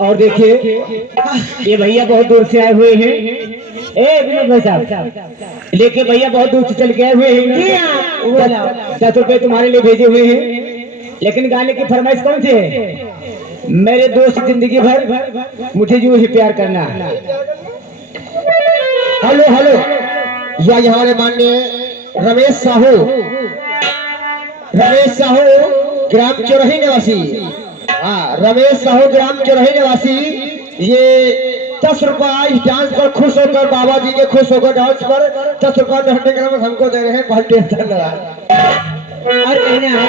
और देखिए ये भैया बहुत दूर से आए हुए हैं। ए विनोद भाई साहब लेके भैया बहुत दूर से चल के आए हुए हैं। 10 रुपए तुम्हारे लिए भेजे हुए हैं। लेकिन गाने की फरमाइश कौन सी है? मेरे दोस्त जिंदगी भर मुझे यूं ही प्यार करना। हेलो हेलो, या हमारे माननीय रमेश साहू ग्राम चौराही निवासी। हाँ, रमेश साहू ग्राम चौराही निवासी। ये 10 रुपया इस डांस पर खुश होकर, बाबा जी के खुश होकर डांस पर 10 रुपया दर्शने के लिए हमको दे रहे हैं। बहुत धन्यवाद। और कहना है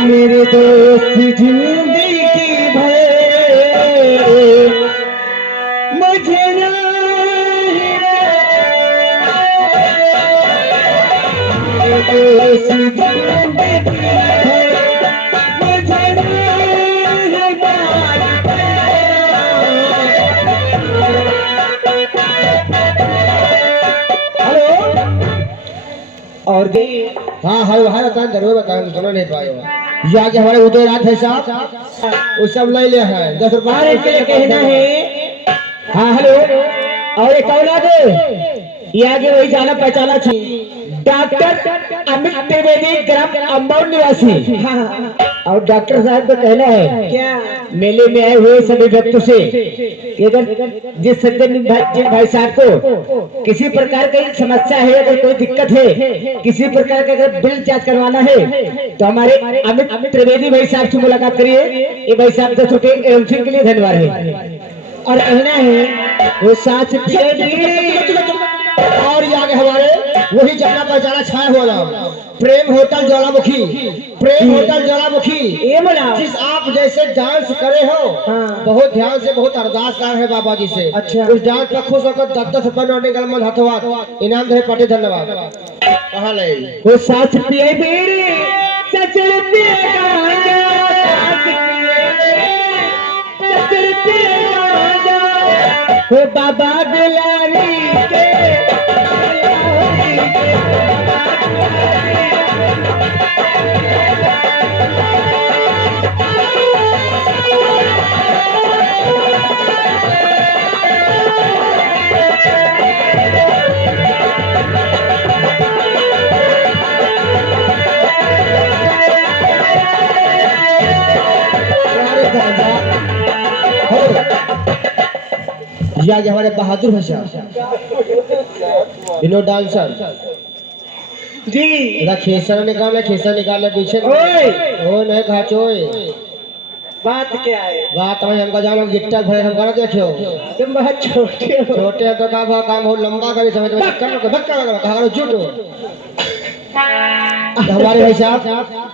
मेरे दोस्त जिंदगी भर मुझे और हाँ हाँ भाई बताएं, जरूर बताएं, सुना नहीं पाए। या कि हमारे उदय रात है साहब, वो सब ले लिया है 10 रुपया के कहना है। हाँ हेलो, और एक औलाद ये आगे वही जाना पहचाना चाहिए। डॉक्टर अमित त्रिवेदी ग्राम अम्बौर निवासी। और डॉक्टर साहब का कहना है क्या मेले में आए हुए सभी व्यक्तियों से अगर जिस सज्जन भाई साहब को किसी प्रकार की समस्या है, अगर कोई दिक्कत है, किसी प्रकार का अगर बिल चार्ज करवाना है तो हमारे अमित त्रिवेदी भाई साहब से मुलाकात करिए। ये भाई साहब 10 रुपए एवं के लिए धन्यवाद है। और कहना है वो साथ और ये आगे हमारे वही जाना पहचाना छाया हुआ नाम प्रेम होटल ज्वालामुखी। प्रेम होटल ज्वालामुखी ये बोला जिस आप जैसे डांस करे हो। हाँ। बहुत ध्यान से, बहुत अरदास कर रहे हैं बाबा जी से। अच्छा। उस डांस पर खुश होकर 10 रुपये नोट का मन हथवाद इनाम दे पाटे। धन्यवाद। कहाँ ले वो साथ पिए बीड़ी सचल पिए गांजा, सचल पिए गांजा, वो बाबा बिलारी के या ये हमारे बहादुर भाषा विनोद डांसर जी। खेसर निकालना पीछे ओ नहीं घाचोए। बात क्या है? बात है हमका जानो गिट्टा भरे हम करा देखियो। तुम बहुत छोटे हो। छोटे तो काम हो लंबा करे समझ में कर लो करो झूठो। हमारे भाई साहब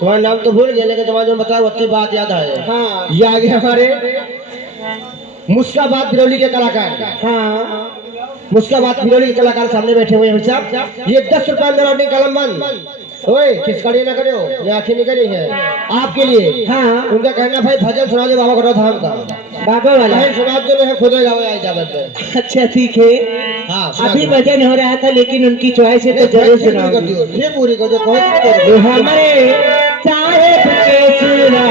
तुम्हारा नाम तो भूल गए, लेकिन तुम्हारा जो बताओ अच्छी बात याद है। हाँ। ये आगे हमारे मुस्काबाद बिरौली के कलाकार। हाँ। मुस्काबाद बिरौली के कलाकार सामने बैठे हुए हैं साहब। ये 10 रुपया मेरा अपनी कलम बंद। ओए खिसकाड़ी ना करो, ये आंखें निकली है आपके लिए। हाँ। उनका कहना भाई भजन सुना दो बाबा को धाम का। बाबा वाला सुना दो नहीं खुद गाओ आई जावत पे। अच्छा ठीक है। हाँ अभी भजन हो रहा था लेकिन उनकी चॉइस है तो जरूर सुनाऊंगी। ये पूरी कर दो बहुत हमारे साहेब के सुना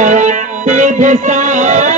सारी